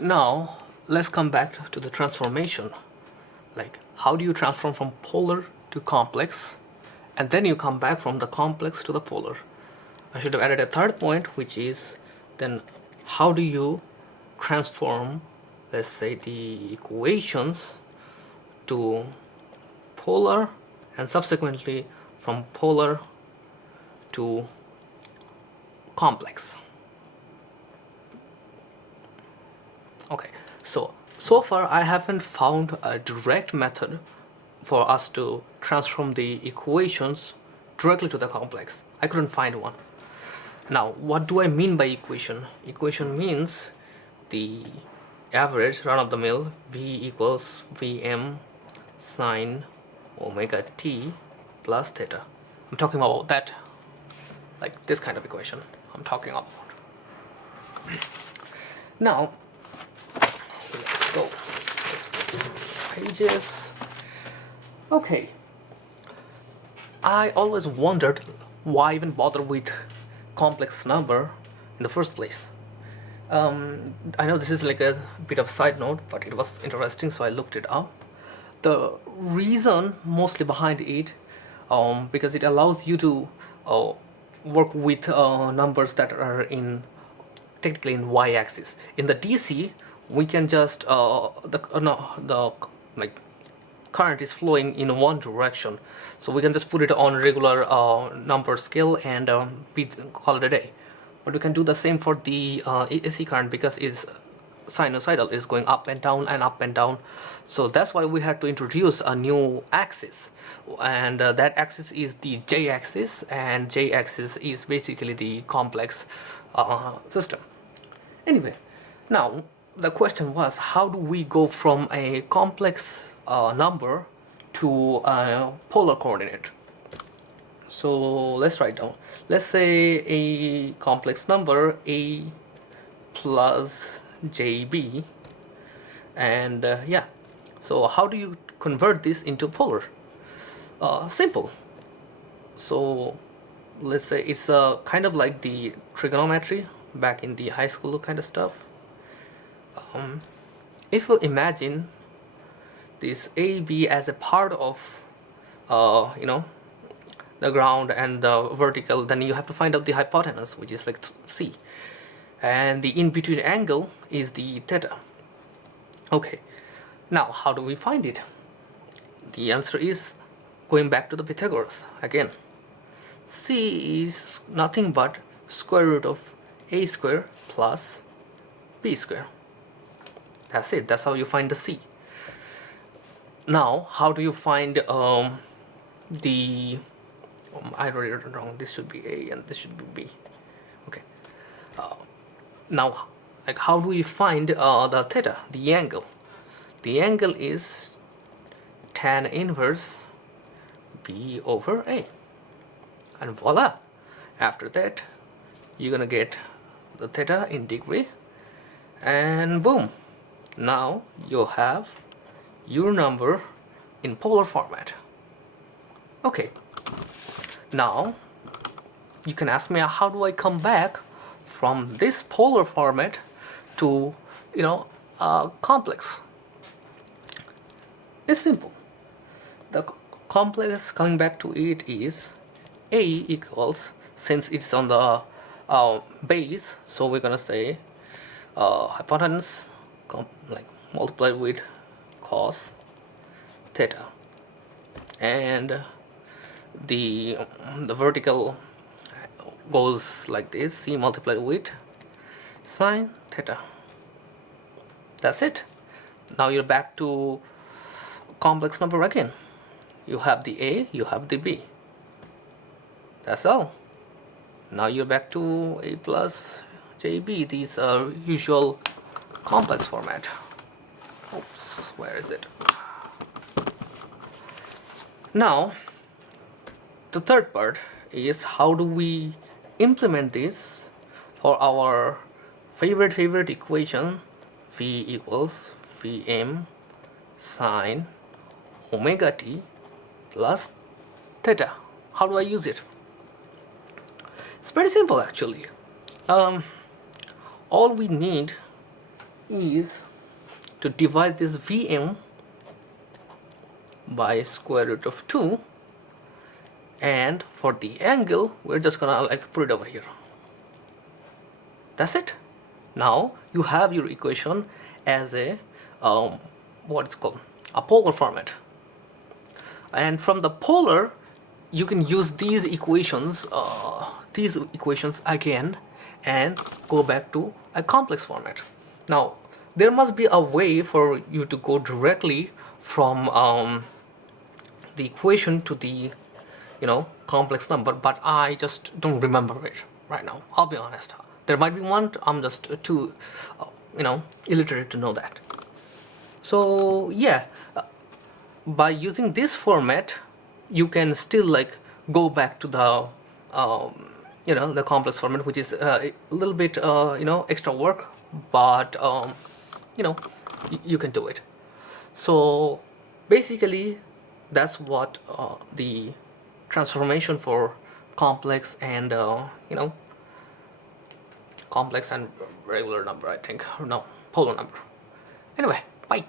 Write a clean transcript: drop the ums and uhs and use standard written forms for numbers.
Now let's come back to the transformation. Like, how do you transform from polar to complex, and then you come back from the complex to the polar? I should have added a third point, which is then how do you transform, let's say, the equations to polar, and subsequently from polar to complex. Okay, so far I haven't found a direct method for us to transform the equations directly to the complex. I couldn't find one. Now, what do I mean by equation? Equation means the average run-of-the-mill V equals Vm sine omega t plus theta. I'm talking about that, like this kind of equation I'm talking about. Now, let's go pages. Okay, I always wondered why even bother with complex number in the first place. I know this is like a bit of side note, but it was interesting, so I looked it up. The reason mostly behind it, because it allows you to work with numbers that are in technically in y-axis. In the DC, we can just the like current is flowing in one direction, so we can just put it on regular number scale and call it a day. But we can do the same for the AC current, because it's sinusoidal, is going up and down and up and down. So that's why we had to introduce a new axis, and that axis is the j-axis, and j-axis is basically the complex system. Anyway, now the question was, how do we go from a complex number to a polar coordinate? So let's write down. Let's say a complex number a plus jb, and yeah. So how do you convert this into polar? Simple. So let's say it's kind of like the trigonometry back in the high school kind of stuff. If you imagine this AB as a part of the ground and the vertical, then you have to find out the hypotenuse, which is like C, and the in-between angle is the theta. Okay, now how do we find it? The answer is going back to the Pythagoras again. C is nothing but square root of a square plus b square. That's it. That's how you find the C. Now, how do you find the I wrote it wrong. This should be A and this should be B. Okay. Now, like, how do we find the theta, the angle? The angle is tan inverse B over A, and voila. After that, you're gonna get the theta in degree, and boom, now you have your number in polar format. Okay, now you can ask me, how do I come back from this polar format to complex? It's simple. The complex, coming back to it, is A equals, since it's on the base, so we're gonna say hypotenuse like multiplied with cos theta, and the vertical goes like this, C multiplied with sine theta. That's it. Now you're back to complex number again. You have the A, you have the B. That's all. Now you're back to A plus JB. These are usual complex format. Oops, where is it? Now, the third part is, how do we implement this for our favorite equation, V equals Vm sine omega t plus theta. How do I use it? It's pretty simple, actually. All we need is to divide this Vm by square root of 2, and for the angle we're just gonna like put it over here. That's it. Now you have your equation as a what it's called, a polar format, and from the polar you can use these equations again and go back to a complex format. Now there must be a way for you to go directly from the equation to the complex number, but I just don't remember it right now. I'll be honest. There might be one. I'm just too illiterate to know that. So yeah, by using this format you can still like go back to the the complex format, which is a little bit extra work, but you can do it. So basically that's what the transformation for complex and complex and regular number, I think, or no, polar number. Anyway, bye.